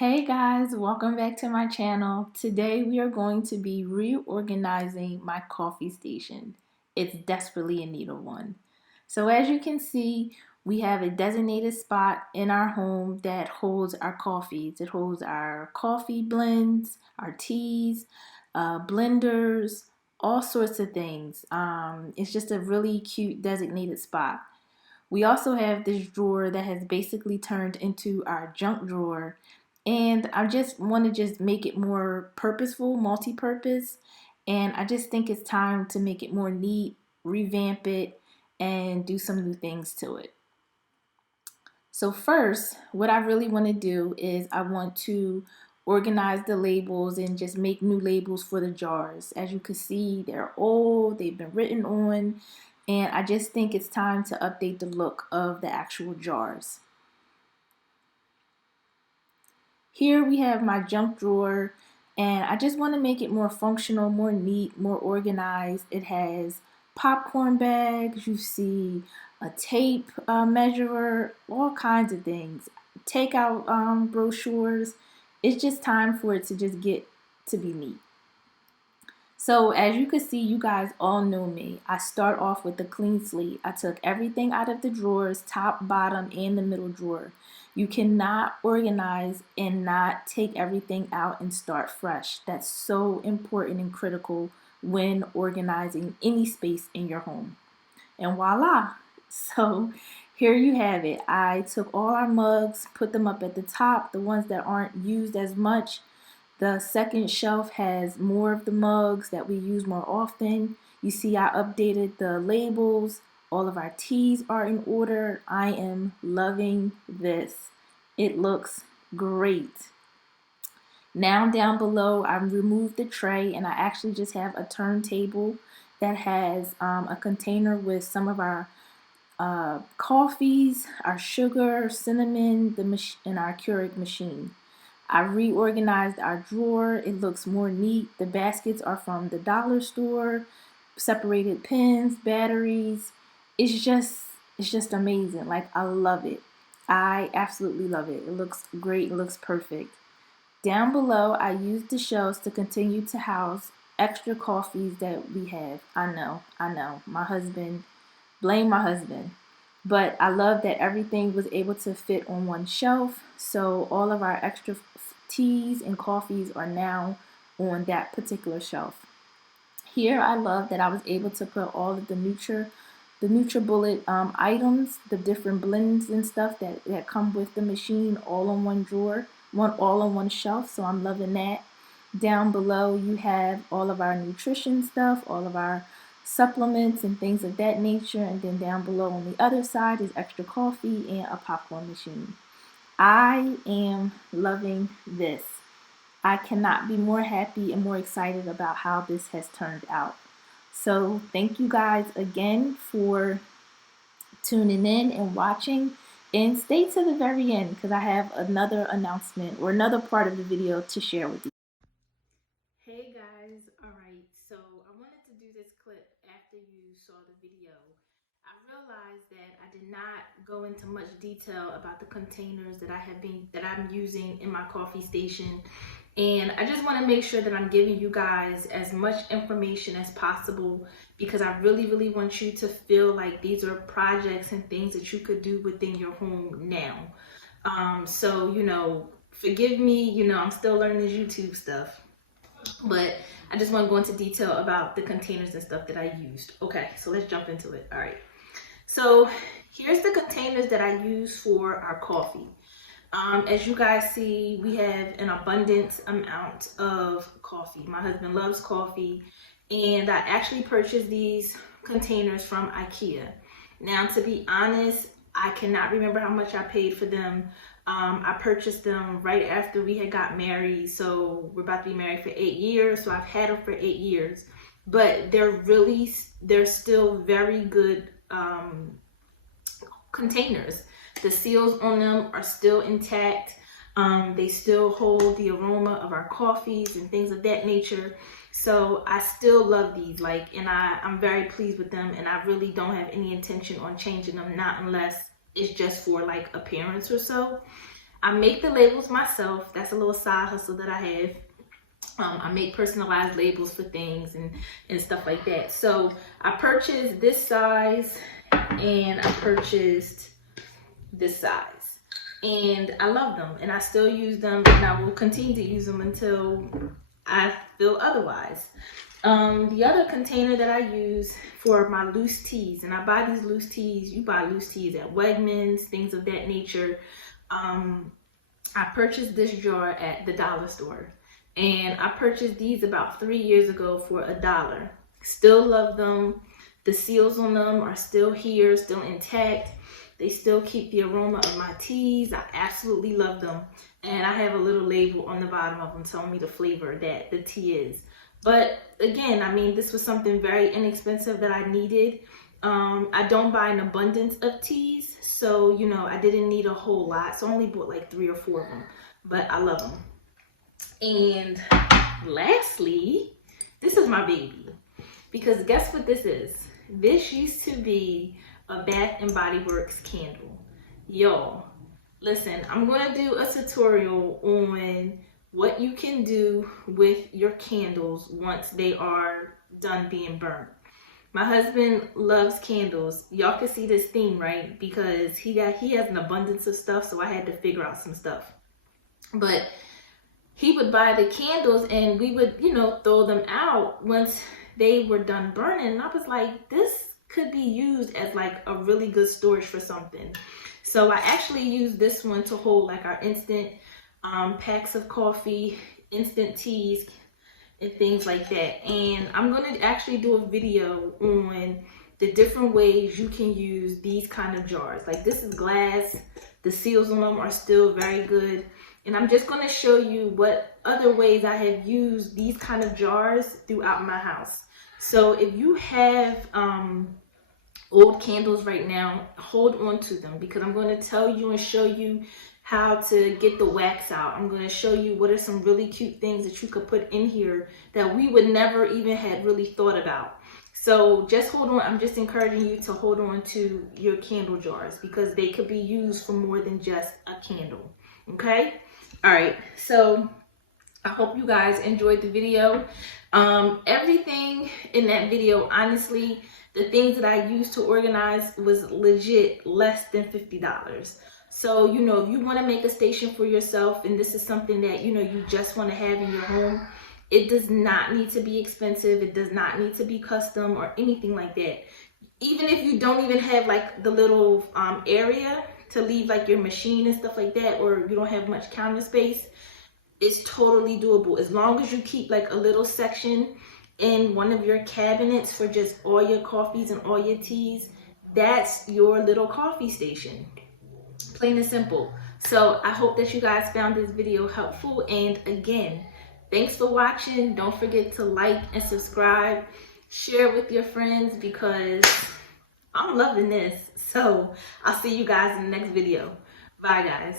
Hey guys, welcome back to my channel. Today we are going to be reorganizing my coffee station. It's desperately in need of one. So as you can see, we have a designated spot in our home that holds our coffees. It holds our coffee blends, our teas, blenders, all sorts of things. It's just a really cute designated spot. We also have this drawer that has basically turned into our junk drawer. And I just want to just make it more purposeful, multi-purpose. And I just think it's time to make it more neat, revamp it, and do some new things to it. So first, what I really want to do is I want to organize the labels and just make new labels for the jars. As you can see, they're old, they've been written on, and I just think it's time to update the look of the actual jars. Here we have my junk drawer, and I just want to make it more functional, more neat, more organized. It has popcorn bags, you see a tape measurer, all kinds of things. Takeout brochures. It's just time for it to just get to be neat. So as you can see, you guys all know me. I start off with a clean slate. I took everything out of the drawers, top, bottom, and the middle drawer. You cannot organize and not take everything out and start fresh. That's so important and critical when organizing any space in your home. And voila! So here you have it. I took all our mugs, put them up at the top, the ones that aren't used as much. The second shelf has more of the mugs that we use more often. You see I updated the labels. All of our teas are in order. I am loving this. It looks great. Now down below, I removed the tray and I actually just have a turntable that has a container with some of our coffees, our sugar, cinnamon, and our Keurig machine. I reorganized our drawer. It looks more neat. The baskets are from the dollar store, separated pens, batteries. It's just amazing. Like, I love it. I absolutely love it. It looks great. It looks perfect. Down below, I used the shelves to continue to house extra coffees that we have. I know. Blame my husband. But I love that everything was able to fit on one shelf. So all of our extra teas and coffees are now on that particular shelf. Here I love that I was able to put all of the NutriBullet items, the different blends and stuff that come with the machine all in one drawer, all on one shelf. So I'm loving that. Down below you have all of our nutrition stuff, all of our supplements and things of that nature, and then down below on the other side is extra coffee and a popcorn machine. I am loving this. I cannot be more happy and more excited about how this has turned out. So thank you guys again for tuning in and watching, and stay to the very end because I have another announcement or another part of the video to share with you. Hey guys, alright, so I wanted to do this clip after you saw the video. I realized that I did not go into much detail about the containers that I'm using in my coffee station, and I just want to make sure that I'm giving you guys as much information as possible because I really want you to feel like these are projects and things that you could do within your home now. So forgive me, I'm still learning this YouTube stuff. But I just want to go into detail about the containers and stuff that I used. Okay, so let's jump into it. All right. So here's the containers that I use for our coffee. As you guys see, we have an abundant amount of coffee. My husband loves coffee, and I actually purchased these containers from IKEA. Now, to be honest, I cannot remember how much I paid for them. I purchased them right after we had got married, so we're about to be married for 8 years, so I've had them for 8 years, but they're still very good containers. The seals on them are still intact. They still hold the aroma of our coffees and things of that nature. So I still love these, and I'm very pleased with them, and I really don't have any intention on changing them, not unless it's just for appearance or so. I make the labels myself. That's a little side hustle that I have. I make personalized labels for things and stuff like that. So I purchased this size and I purchased this size. And I love them and I still use them, and I will continue to use them until I feel otherwise. The other container that I use for my loose teas, and I buy these loose teas, you buy loose teas at Wegmans, things of that nature. I purchased this jar at the dollar store, and I purchased these about 3 years ago for $1. Still love them. The seals on them are still here, still intact. They still keep the aroma of my teas. I absolutely love them. And I have a little label on the bottom of them telling me the flavor that the tea is. But again, I mean, this was something very inexpensive that I needed. I don't buy an abundance of teas, so, you know, I didn't need a whole lot. So I only bought like 3 or 4 of them, but I love them. And lastly, this is my baby. Because guess what this is? This used to be a Bath and Body Works candle. Y'all, listen, I'm going to do a tutorial on what you can do with your candles once they are done being burnt. My husband loves candles. Y'all can see this theme, right? Because he has an abundance of stuff, so I had to figure out some stuff. But he would buy the candles and we would, you know, throw them out once they were done burning. And I was like, this could be used as like a really good storage for something. So I actually use this one to hold like our instant packs of coffee, instant teas, and things like that. And I'm going to actually do a video on the different ways you can use these kind of jars. Like, this is glass. The seals on them are still very good. And I'm just going to show you what other ways I have used these kind of jars throughout my house. So if you have old candles right now, hold on to them, because I'm going to tell you and show you how to get the wax out. I'm going to show you what are some really cute things that you could put in here that we would never even had really thought about. So just hold on. I'm just encouraging you to hold on to your candle jars because they could be used for more than just a candle. Okay? All right. So I hope you guys enjoyed the video. Everything in that video, honestly, the things that I used to organize was legit less than $50. So, you know, if you want to make a station for yourself and this is something that, you know, you just want to have in your home, it does not need to be expensive. It does not need to be custom or anything like that. Even if you don't even have like the little area to leave like your machine and stuff like that, or you don't have much counter space, it's totally doable. As long as you keep like a little section in one of your cabinets for just all your coffees and all your teas, that's your little coffee station. Plain and simple. So I hope that you guys found this video helpful. And again, thanks for watching. Don't forget to like and subscribe. Share with your friends because I'm loving this. So I'll see you guys in the next video. Bye, guys.